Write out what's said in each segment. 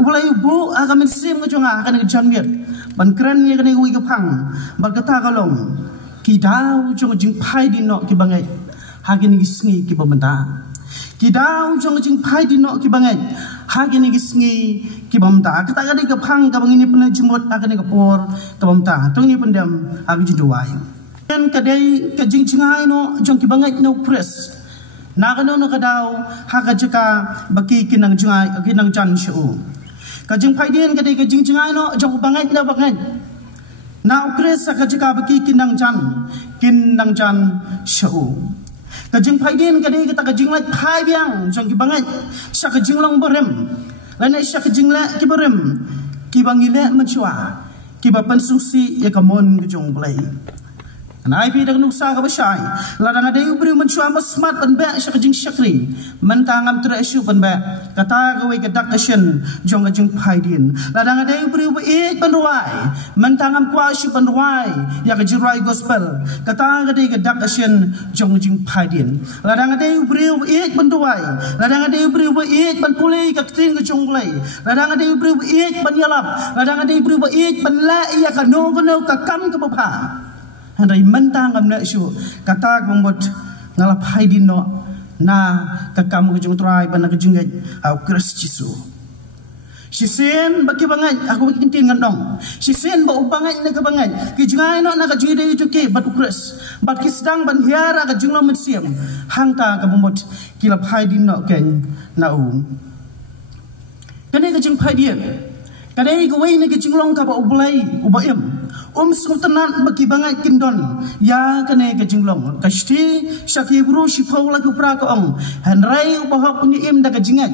ubulai bu aga mensim ngajunga akan janmir ban kran ye kene wi gapang ban kata kalong ki dau jong jing pai di no ki bangai hagin gisngi ki bamenta ki dau jong jing pai di no ki bangai hagin gisngi ki bamenta kata ga di gapang ga bangini pena jimot akan gapor ka bamenta tong ni pendam agi jiduai kan kadai ka jing jingai no jong ki bangai no press nagano no kadau haga jaka baki kinang jungai kinang jan shu kajing paidien kadai kajing jungai no jong bangai na bangai na ukres ka jaka baki kinang jan shu kajing paidien kadai kita kajing lai pai biang jong ki bangai sa kajing long berem lana sa kajing la ki berem ki bangile menchua ki bapan susi ya kamon jong blai Nai pi dengan usaha kabasai, ladang ada ubri mencuba smart penbek syakjing syakri, mentangam teresu penbek, kata gawe kedak action jong jeng paidin, ladang ada ubri penruai, mentangam kuasu penruai, ya kejirai gospel, kata gawe kedak action jong jeng paidin, ladang ada ubri penruai, ladang ada ubri penpulai keting kejong play, ladang ada ubri penyalap, ladang ada ubri penlai ya kano kakam kebapa. Henry mentang am nak syu kata gomot ngalap haidin no na kakam kejung try bana kejungai au kres jisu sisen baki bangai aku kintin ngandong sisen ba ubangai na kabangai kejungai no na kejungai juke bat ukres bat kisdang ban hiara kejunglo mensiam hangta kabomot kilap haidin no ken na kene kejung haidin kadai gawai na kejunglong ka ba ublai ubayam sutenan bagi bangai kindon ya kene kejinglong kasti syakibru sifau lagu pra kaong hanrai ubahak penyiim da kejingat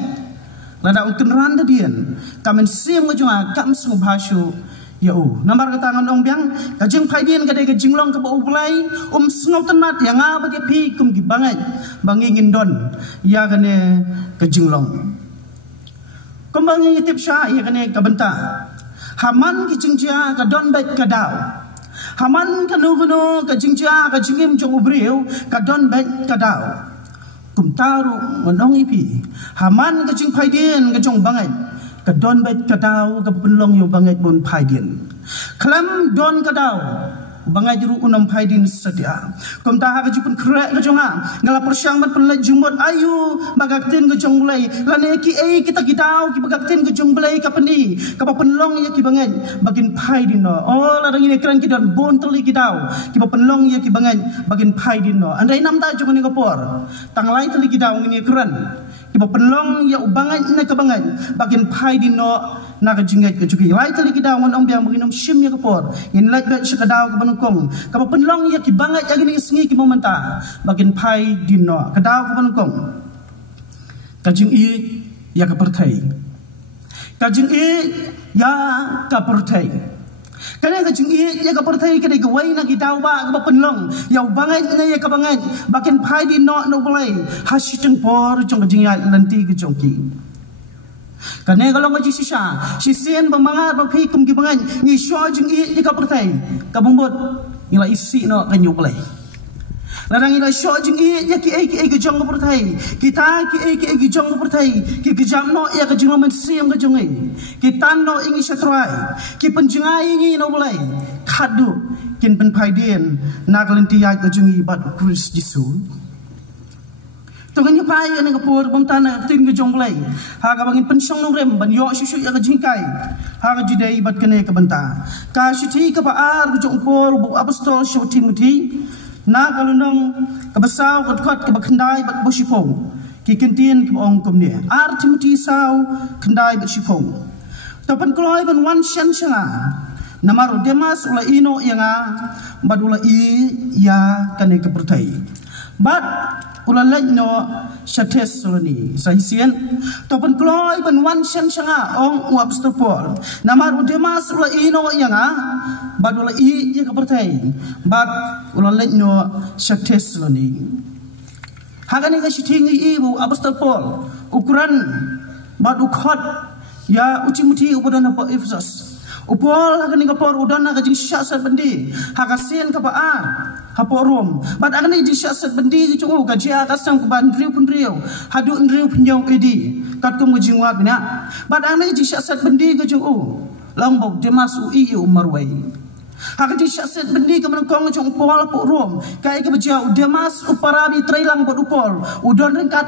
lada untun randa dian kamen sim ngajunga kam sungu bhasu ya nambar katangan ong biang kajing paidien kadai kejinglong ka ba ublai sungu tenat yang bagi pi kum gi bangai bangi kindon ya kene kejinglong kembang yitip sya ya kene kabenta Haman ki jingjia ka don bet ka daw. Haman ka nuguno ka jingjia ka jingim jong ubriw ka don bet ka daw. Kumtaru ngonong ipi. Haman ka jing paidien ka jong banget. Ka don bet ka daw ka penlong yo banget bon paidien. Klam don ka daw. Bangai juru unam paidin sedia. Kom taha ke jupun krek ke jonga. Ngala persyang bat penlai jumot ayu bagaktin ke jong mulai. Lane ki kita kitau ki bagaktin ke jong mulai ka pendi. Ka penlong ya ki bangai bagin paidin no. Oh ladang ini keren ki don bon teli kitau. Ki penlong ya ki bangai bagin paidin no. Andai nam ta jong ni kapor. Tang lai teli kitau ini keren. Ki penlong ya bangai na ka bangai bagin paidin no. Nak jingat ke cuki lai tali kita wan om biang beginum shim ya kapor in lai bet sekadau ke banukong kapa penlong ya ki bangat ya gini sengi ki momenta bagin pai dino kadau ke banukong kajing i ya ka pertai kajing i ya ka pertai kana kajing i ya ka pertai kadai ke wai na ki dau ba ka penlong ya bangat na ya ka bangat bagin pai dino no bolai hasiteng por jong kajing ya lanti ke jongki Karena kalau ngaji sisen bermangat berkai kum gibangan ni syua jeng i ka pertai ka bombot ila isi no kanyu play ladang ila syua jeng i ya ki ke jong ka pertai kita ki jong ka pertai ki jam no ya ka jeng men sim ka jong i kita no ingi syatrai ki penjengai ingi no play khadu kin pen paidien nak lenti ya ka jeng i bat Kris Jisu Tungan pai ane kapur bamtana tin ke jonglai ha ka bangin pensyong nong rem ban yo susu ya ka jingkai ha ka jidai bat kene ka banta ka siti ka paar ku jongpor bu apostol shu Timothy na kalunong ka basaw ka khot ka bakhandai bat bosipong ki kintin ki ong kom ne ar Timothy saw khandai bat sipong tapan kloi ban wan shan shanga namaru demas ula ino yanga badula i ya kane ka pertai bat ulalaj no shates solani sahisien topan kloi ban wan shan shanga ong apostol Paul namar udemas ula ino yanga badula i ya kapertai bat ulalaj no shates solani hagani ga shitingi ibu apostol Paul ukuran badu khot ya ucimuti ubodana pa Efesus upol hagani ga por udana ga jing syasa bendi hagasien ka paar hapo rom bat agni ji syasat bendi ji chungu ka jia ka sang ban riu pun riu hadu riu penyau edi kat ko mujingwa bina bat agni ji syasat bendi ke chungu long bok demas u marwai hak ji syasat bendi ke menukong chung pol hapo rom kai ke bejau demas uparabi trailang bot upol udon ringkat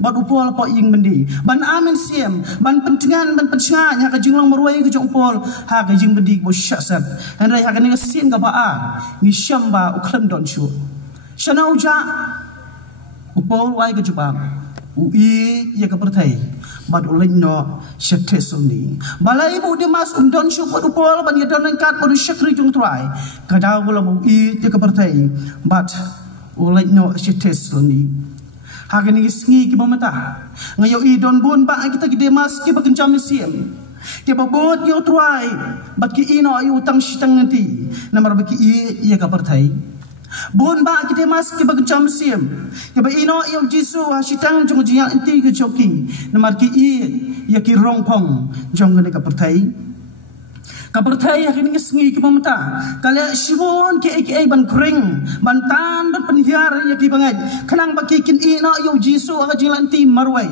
bot upol po ying bendi ban amin siam ban pentingan ban pencingan hak jinglong marwai ke chung pol hak jing bendi bo syasat andai hak ni sin ka ba ni syamba ukhlem don chu shana uja upol wai ke jubam ui ya ka pertai bad ulenno syate suni balai bu demas don chu bot upol ban ya don kat bot syakri jung trai kada ulam ui ya ka pertai bad ulenno syate suni hagani sngi ki bomata ngayo I don bun ba kita ki demas ki bakencam siam ke babot yo try bat ki ino yu tang sitang nanti namar baki I ya ka pertai bun ba ki demas ki bakencam siam ke ba ino yu jisu sitang jong jiya inti ke choki namar ki I ya ki rongpong jong ne ka pertai kapertai hagani sngi ki bomata kala sibon ke ban kring ban tan ban penhiar ya ki bangai kanang baki kin ino yu jisu aga jilanti marwai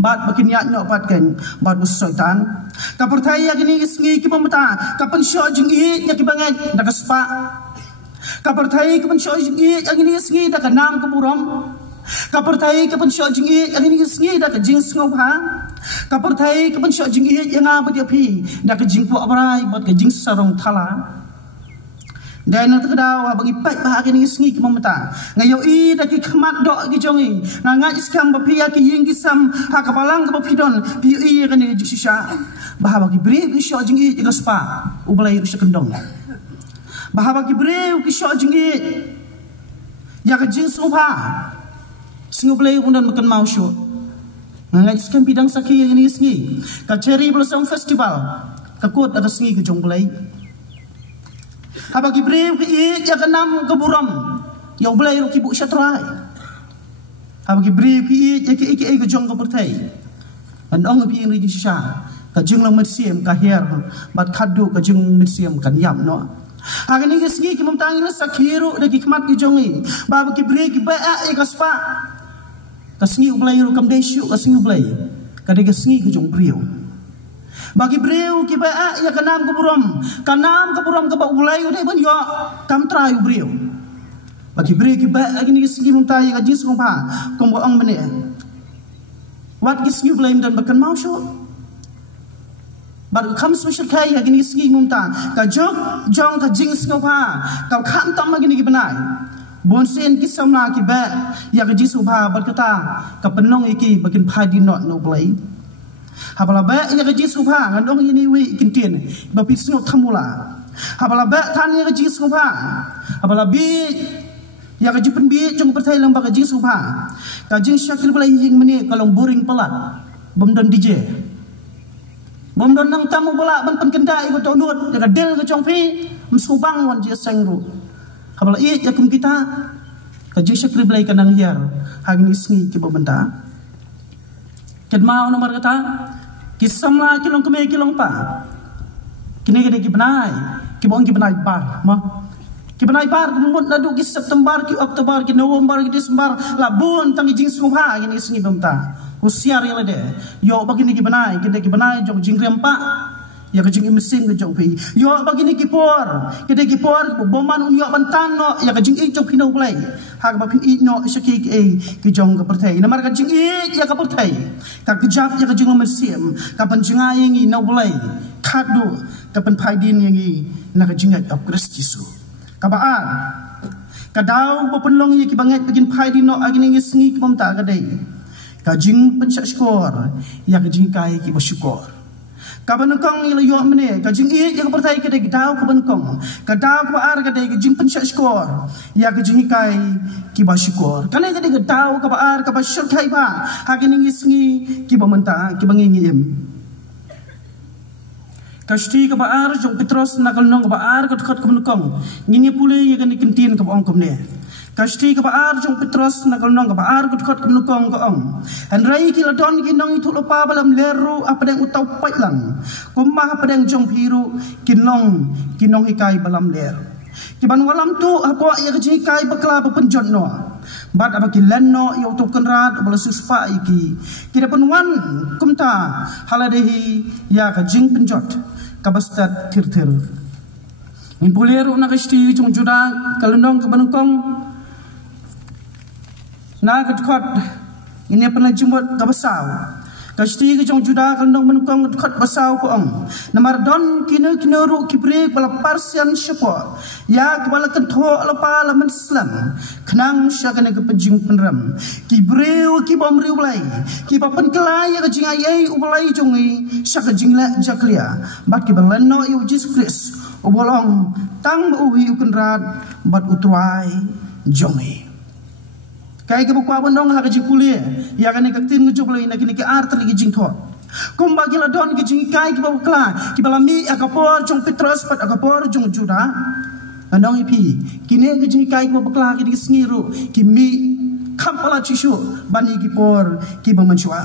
bat bakin yak nyok bat kan bat usaitan kapertai hagani sngi ki bomata kapan syo jing I ya ki bangai dak spa kapertai kapan syo jing I hagani sngi dak nam ka burom kapertai kapan syo jing I hagani sngi dak jing sngo ha kapertai kapan syo jing I yang apa dia pi dak jing pu abrai bat ke jing sarong thala dan nak kedaw bagi pai bahagi ni sngi ki mamata ngayo I dak ki khmat dok ki jongi na nga iskam ba pi ya ki ying ki sam ha ka balang ka pidon pi I kan ni jisha bah bagi bre ki syo jing I ga spa ublai ru sekendong bah bagi bre ki syo jing I ya ka jing soba singu blai undan makan mau syo ngai skam bidang sakhi yang ni sngi ka cherry blossom festival ka kot ada sngi ke jong blai habagi brew ke I ya kanam ke buram ya blai ru ki bu syatrai habagi brew ke I ya ki ke jong ke pertai an ong pi ri sha ka jing lang mersiam ka her bat khadu ka jing mersiam kan yam no hagani ke sngi ki mamtang ina sakhiru de ki khmat ki jongi bab ki brew ki ba e ka spa kasngi ublai ru kam desyu kasngi ublai kade kasngi ke jong briu bagi briu ki ba ya kanam ke buram ke ba ublai de ban yo kam trai briu bagi briu ki ba agini kasngi mumtai ka jis ko pa kom ong mene wat kasngi ublai dan bakan mau syo bar kam special kai agini kasngi mumta ka jong ka jing ko pa ka kham tam agini ki banai bonsen ki samna ki ba ya ka jisu ba berkata ka penong iki bakin phadi not no play habala ba ya ka jisu ba ngandong ini wi kintien ba pisno thamula habala ba tan ya ka jisu ba habala bi ya ka jipen bi jong pertai lang ba ka jisu ba ka jing syakir play ying meni kalong boring pelat bomdon DJ bomdon nang tamu bola ban penkendai ko tonut ya ka del ka jong pi msubang wan ji sangru habala I yakum kita ka jisha kriblai kanang hiar hagni sngi ki babenta ket mau nomor kata kisamla kilong keme kilong pa kini gede ki benai ki bong ki benai bar ma ki benai bar mut nadu ki September ki Oktober ki November ki Desember labun tangi jing sungha gini sngi babenta usiar yele de yo bagini ki benai gede ki benai jong jing rempa ya ka jing mesin ke jong pi yo bagini ki por kede ki por boman un yo bantan no ya ka jing I jong pino play ha ka pin I no shaki ki jong ka pertai na mar ka jing I ya ka pertai ka kejap ya ka jing mesin ka panjinga yang I no play khadu ka pen phaidin yang I na ka jing of Kristisu ka baan ka daw bo penlong ya ki bangat pagin phaidin no agini sngi ki mamta ka dai ka jing pensyak skor ya ka jing kai ki bersyukur kabanukong ila yo mene ka jing I ya ka pertai ka dai daw kabanukong ka daw ka ar ka dai ka jing pensyak skor ya ka jing kai ki bersyukur kana ka dai ka daw ka ar ka bersyukur kai ba hagini sngi ki bamenta ki bangingiem kasti ka ar jong Petros nakal nong ka ar ka khat kabanukong ngini pule ya kan kentin ka ong komne kasti ka ar jong Petros nakal nong ka ar ka khat kabanukong ka ong an rai ki ladon ki nong itu lupa balam leru apa dang utau pai lang kumah apa dang jong piru kinong hikai balam ler Kiban walam tu apa ya kejikai bakla penjot no. Bat apa kilen no ya tu kenrat bala suspa iki. Kira penwan kumta haladehi ya kajing penjot kabastat tirtir. In puleru na kasti chung juda kalendong kebanungkong na katkot ini pernah jumpa kabasau. Kasti ke jong juda kalendong menukang dekat basau ko ang namardon kina ru kibre bala parsian syapo ya kepala kentho alapa la menslam kenang syakane ke penjing penram kibre ki bomri ulai ki papen kelai ke jing ai ulai jongi syak jingla jaklia bat ki balano yu Jesus Christ ubolong tang uwi ukenrat bat utrai jongi kai ke bukwa bondong ha ke kuliah ya kan ke tin ngejok lai nak ni ke art lagi jing tho kum bagi la don ke jing kai ke bukla ki balami akapor jong Petrus pat akapor jong Juda andong ipi kini ke jing kai ke bukla ki singiru ki mi kampala chishu bani ki por ki bamanchua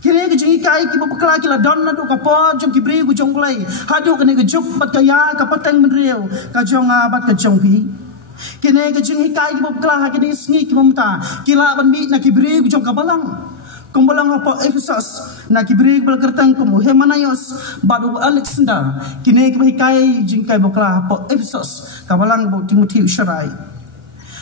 kini ke jing kai ke bukla ki la don na do kapor jong ki bri gu jong lai hadu ke ni ke juk pat kaya kapateng menriu ka jong bat ka jong pi kini kejeng hikai kibo kelah kini sengi kibo mata kila banbi nak kibri kujong kabalang kumbalang apa Efesus nak kibri bal kertang kumu Hemanaios badu Alexander kini kibo hikai jingkai boklah apa Efesus kabalang bo Timotius Sharai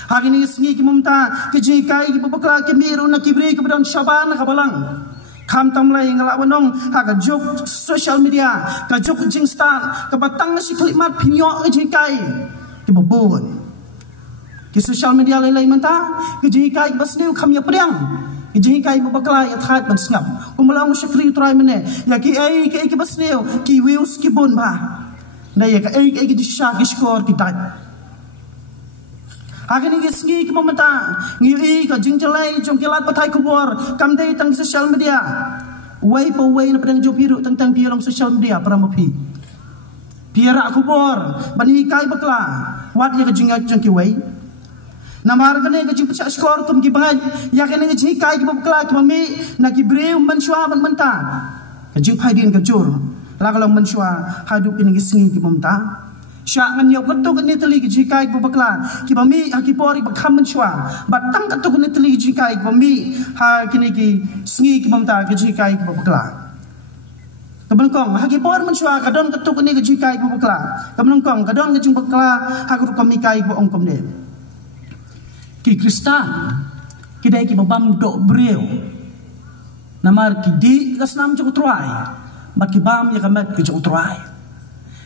hari ini sengi kibo mata kejeng hikai kibo boklah kemiru nak kibri kibo dan Shaban kabalang kam tamlai ngalak wanong ha jok social media ka jok jingstar ka batang si klimat pinyok kejeng hikai kibo bon ke social media lain-lain menta ke jikai basniu kami pedang ke jikai babakla ya that ban snap kumlang syakri try mene ya ki ai ke basniu ki wheels ki bon ba na ya ka ai ki sha ki score ki tat agani ke sngi ki momenta ngi ai ka jingjalai jong kilat patai kubor kam dei tang social media wai po wai na pedang jopiru tentang piolong social media para mapi piara kubor bani kai bakla wat ya ka jinga jong ki wai namar kene ke jing pecah skor tum ki bangai ya kene ke jing kai ki babkla ki mami na ki breu menshwa ban menta ke jing phaidin ke jur la kalau menshwa hadu ini singi ki mamta sya ngan yo ketuk ni teli ki jing kai ki babkla ki mami ha ki pori bakham menshwa batang ketuk ni teli ki jing kai ki mami ha kini ki singi ki mamta ke jing kai ki babkla kabelkong ha ki por menshwa kadon ketuk ni ke jing kai ki babkla kabelkong kadon ke jing babkla ha ku kami kai ki ongkom ne ki Kristan kidai ki babam do breu namar ki di kasnam jok troai bat ki bam ya kamat ki jok troai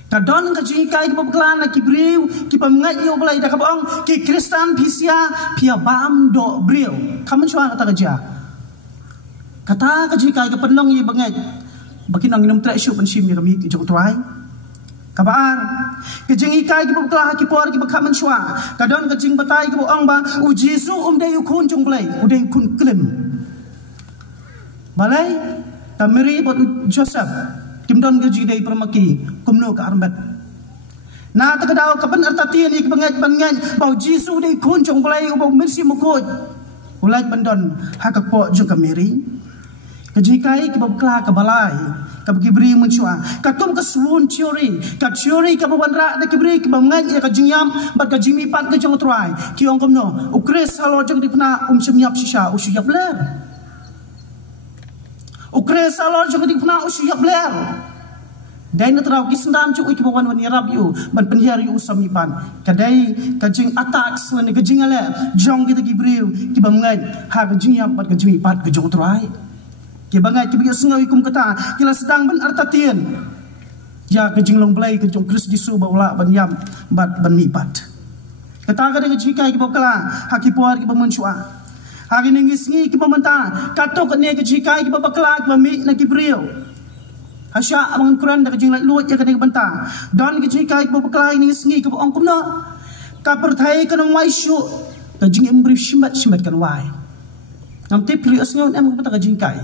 kadon ka ji kai ki babklan ki breu ki pamngat yo blai da ka bong ki Kristan pisia pia bam do breu kamen chwa kata kerja kata ka ji kai ka penlong yi bangai bakinang minum trai syu pensim ya kami ki jok troai kabar kejing ikai ki babkla ki por ki bakha menshwa kadon kejing batai ki ong ba u Jesu de yukun jong blai u de yukun klim balai tamiri bot Joseph kimdon ke jidai permaki kumno ka arbat na ta kadau kapan artati ni ki bangat bau Jesu de yukun jong blai u bau mersi mukut ulai bandon hakak po jong kamiri kejing ikai ki babkla ka balai ka beri menshwa katum ka suun teori ka teori ka bawanra da kibri ki bangai ya ka jingyam bat ka jimi pat ka jong trai ki ong komno ukres halo jong dipna semyap sisa usyap ler ukres halo jong dipna usyap ler dai na trau ki sendam chu ki bawan wan yarab yu ban penhiar yu samipan kadai ka jing atak swen ka jingale jong kita kibri ki bangai ha ka jingyam bat ka jimi pat ka jong trai ki bangai ki bias ngawi kum kata kila sedang ban artatien ya ke jinglong blai ke jong Kris disu baula ban yam bat ban mipat kata ka de jikai ki bokla haki puar ki bamanshwa hari ningi sngi ki bamanta kato ka ne ke jikai ki babakla ki mami na ki brio hasya amang Quran da ke jinglai luat ya ka ne banta don ki jikai ki babakla ni sngi ki ong kumno ka perthai ka nang wai shu ka jing embri shimat kan wai nam te pri asngon em ka ka jikai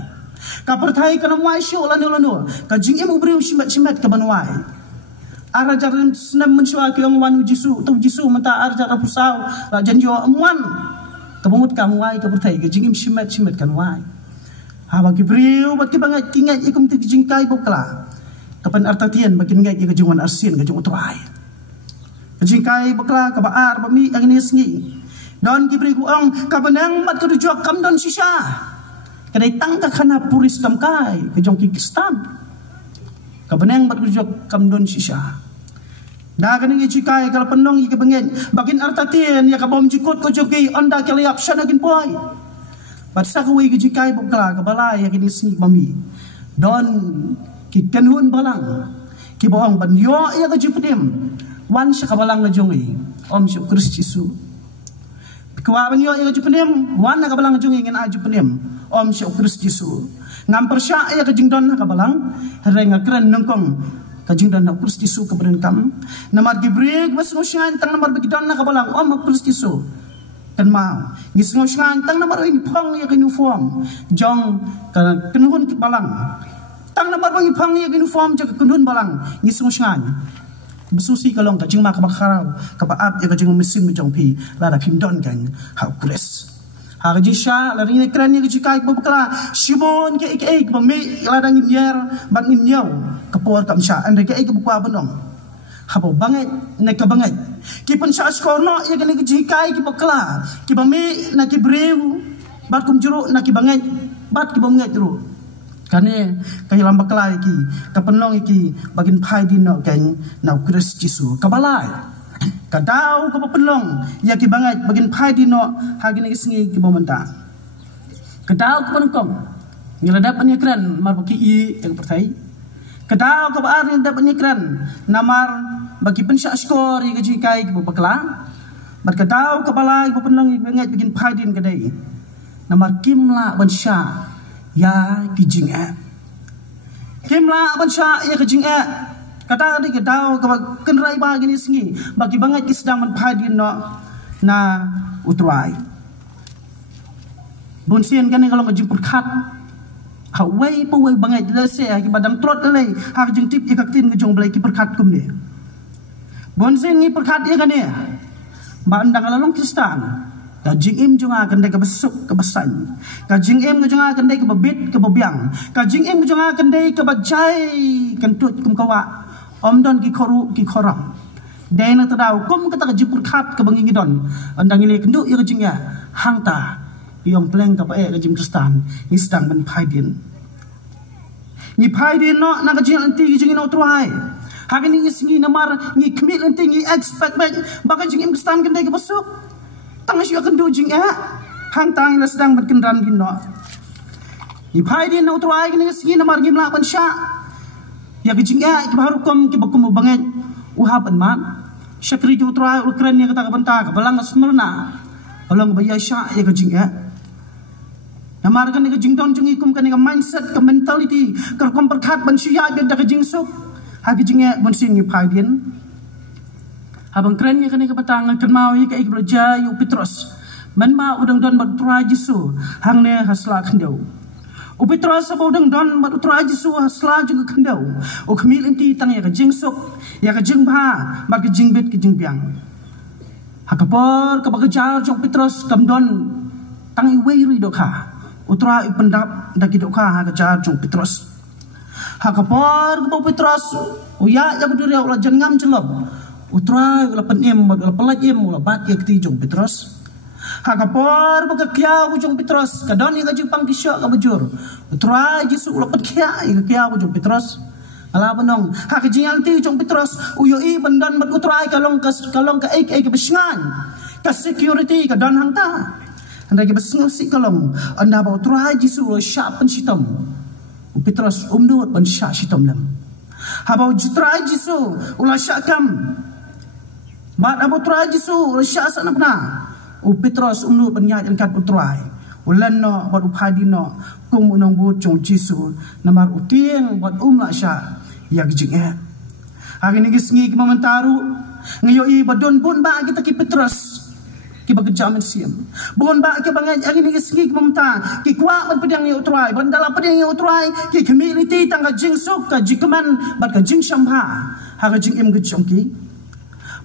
ka perthai ka namwai syo lanu ka jing emu breu shimat ka banwai ara jaran snam menshwa ki ong wan Jesu tu Jesu mata ara jaran pusau la janjo amwan ka bumut ka mwai ka perthai ka jing shimat kan wai ha ba ki breu ba ki bangai kingai ikum ti jingkai bokla kapan artatian bakin ngai ka jingwan arsin ka jing utrai jingkai bakla ka baar bami ang ini sengi don ki beri guang ka benang mat ka dujok kam don sisa kadai tang ka khana puris kam kai ke jong ki Kristan ka benang mat ka dujok kam don sisa da ka ni jikai kala penong ki bengen bakin artatien ya ka bom jikut ko jogi onda ka liap sanagin poi bat sa ka wi ki jikai bakla ka balai ya kini sengi bami don ki kenhun balang ki bohong ban yo ya ka jipudim wan sa kabalang na jongi om si Kristi Yesu kwa ban yo ya ka jipudim wan na kabalang na jongi ngin a jipudim om si Kristi Yesu ngam persya ya ka jingdon na kabalang renga kren nengkong ka jingdon na Kristi Yesu ka beren kam namar gibreg bas ngosyan tang namar begidon na kabalang om Kristi Yesu kan mau ngis ngosyan tang namar ing pong ya ka uniform jong ka kenhun ki balang tang namar bang ipang ya uniform jaga kunun balang ngisung shan besusi kalong ka jingma ka bakharau ka baap ya ka jing mesin mejong pi la da pimdon kan ha kres ha jisha la ring ekran ya jikai babkala shibon ke ek bang me la dang nyer bang nyau ka por kam sha ande ke ek bukwa banong ha bo bangai ne ka bangai ki pun sha skorno ya ke jikai ki bakala ki bang me na ki brew bat kum juru na ki bangai bat ki bangai juru kane kahilang baklai ki kapenlong iki bagin pai di no kan nau Kristi Yesu kabalai kadau ka penlong ya ki bangai bagin pai di no hagini sengi ki bomenta kadau ka penkom ngiladap penyekran mar baki i yang pertai kadau ka baar yang dapat penyekran namar bagi pensya skor ya jikai ki bakla bat kadau ka balai ka penlong bangai bagin pai din kadai namar kimla bansya ya kijing kimla bansha ya kijing kata di kedau kenrai bagi ni sengi bagi bangat ki sedang menphadin no na utrai bonsian kan kalau ngajim perkat hawai pawai bangat lese ki badam trot le ha jing tip ikaktin ngejong blai ki perkat kum ni bonsian ni perkat ya kan ya bandang lalong Kristan kajing im junga kendai ke besuk ke besan kajing im junga kendai ke bebit ke bebiang kajing im junga kendai ke bajai kentut kum kawa om don ki koru ki korang dena tadau kum kata kajipur khat ke bangi don andang ile kenduk ya kajing ya hangta yong pleng ka pae kajing Kristan ni sedang ben paidin ni paidin no na kajing anti kajing no truai hagini singi namar ni kmit anti ni expect ba kajing im Kristan kendai ke besuk tangis ya kendu jing hang tang la sedang berkendaraan din no ipai din no tuai ni sigi namar gim la ban sha ya bijing ki baru kom ki bakum banget uha ban man syakri tu tuai ukran ni kata banta ka balang asmerna balang baya sha ya kijing namar kan ni kijing don jung ikum kan ni mindset ka mentality ka kom perkat ban sia ben da kijing suk ha kijing bon sing ipai din habang keren ni kani kapatang kan mau ka ik belajar yu Petrus man ma udang don bat tra Jesu hang ne hasla khendau u Petrus sa udang don bat tra Jesu hasla juga khendau u khmil inti tang ya ka jingsuk ya ka jingba ba ka jingbit ka jingbiang hakapor ka bagajar jong Petrus kam don tang i wei ri dokha utra i pendap da ki dokha ha ka jar jong Petrus hakapor ka Petrus u ya ya kudu ria ula jangam celob utrai ula penem ula pelajim ula bat ya kti jong Petrus hakapor baka kiau jong Petrus kadon ya jipang kisya ka bujur utrai Jesu ula petkia ya kiau jong Petrus ala benong hak jingal ti jong Petrus uyo i bendan bat utrai kalong ka ek besngan ka security ka don hangta anda ke besngo si kalong anda ba utrai Jesu ula sya pensitam Petrus umdut ban sya sitam lam habau utrai Jesu ula sya kam bat abu utrai Jesu ula sya sanapna Petrus umnu banyat angkat utrai ulan no bat uphadi no kum unong but jong Jesu namar utieng bat la sya ya gijing hari ni gisngi ki mamentaru ngayo i badon bon ba kita ki Petrus ki bagjaman siam bon ba ki bangai hari ni gisngi ki mamta ki kwa ban pedang ni utrai ban dala pedang ni utrai ki community tangga jing suk ka jikaman bat ka jing shamha ha ka jing em gijong ki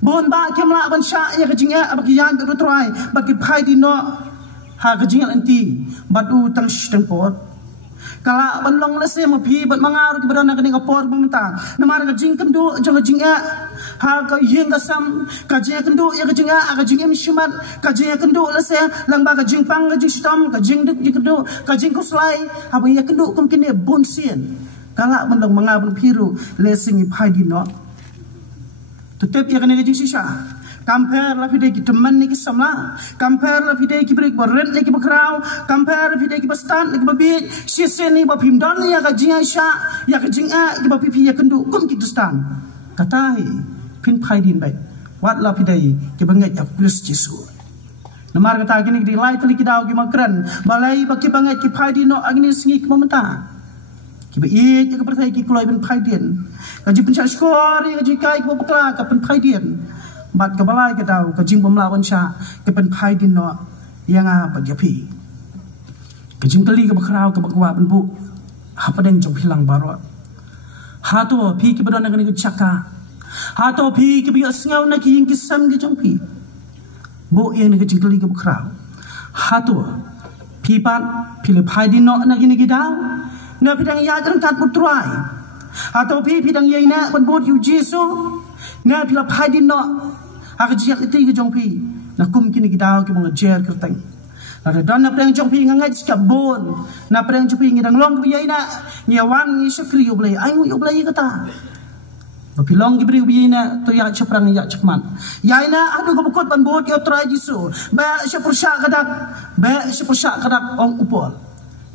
bon ba kemla ban sha ya kajing abaki yan du try baki phai di no ha kajing anti badu tang stang pot kala ban long la se ma phi ban mangar ki badana kani ka por bumta namar kajing kendu jong kajing ha ka yeng ka sam ka jing kendo ya ka jinga ka jing em shimat ka jing kendo la se lang ba ka jing pang ka jing stam ka jing duk kendo ka jing ko slai ha ba ya kendo kum kene bon sien kala bandang mangabun piru le singi phai di no tetep ya kene ka jing sisa compare la fide ki teman ni ki samla compare la fide ki break borren ni ki bakrau compare la fide ki bastan ni ki babi sisen ni ba pimdan ya ka jinga sha ya ka jinga ki ba pipi ya kendu kum ki dustan katai pin phai din bai wat la fide ki bangai ya plus jisu namar kata gini di lai tali ki daw ki makran balai ba ki bangai ki phai din no agni singi ki mamata ki ba ye ki pertai ki kloi pin phai din ka ji pin cha skor ya ji kai ki bakla ka pin phai din bat ke balai ke tahu ke jing pemlawan sya ke pen phai din no yang apa dia pi ke jing kali ke bakrau ke bakwa pen bu apa deng jong hilang baro ha to pi ke badon ngani ke chaka ha to pi ke bi asngau na ki ying ki sam ke jong pi bo ye ne ke jing kali ke bakrau ha to pi pat pi le phai din no na ki ni ki daw na pi dang ya jang kat putrai ha to pi dang ye na pen bot yu jesu na pi la phai din no aga jiak ti ke jong pi na kum kini gidaw ki mga jer kerteng na dan na preng jong pi ngangai sikap bon na preng jong pi ngidang long bi na nyawan ni sekri yo blai ai yo blai kata Tapi long gibri ubina to ya chaprang ya chakman. Ya ina adu ko bukot ban bot yo try jisu. Ba syapursa kadak ong upol.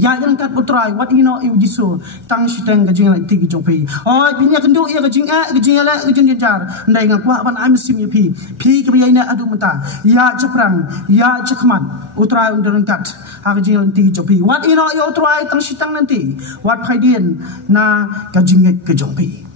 Ya yang kat putrai what you know you jisu tang siteng gajing la ti gijong pi. Oh binya kendu ya gajing la gajing jar. Ndai ngak wa ban am sim pi. Pi ke ina adu mata. Ya chaprang ya chakman. Utrai undaran kat. Ha gajing la ti gijong pi. What you know you try tang siteng nanti. What phaidien na gajing gijong pi.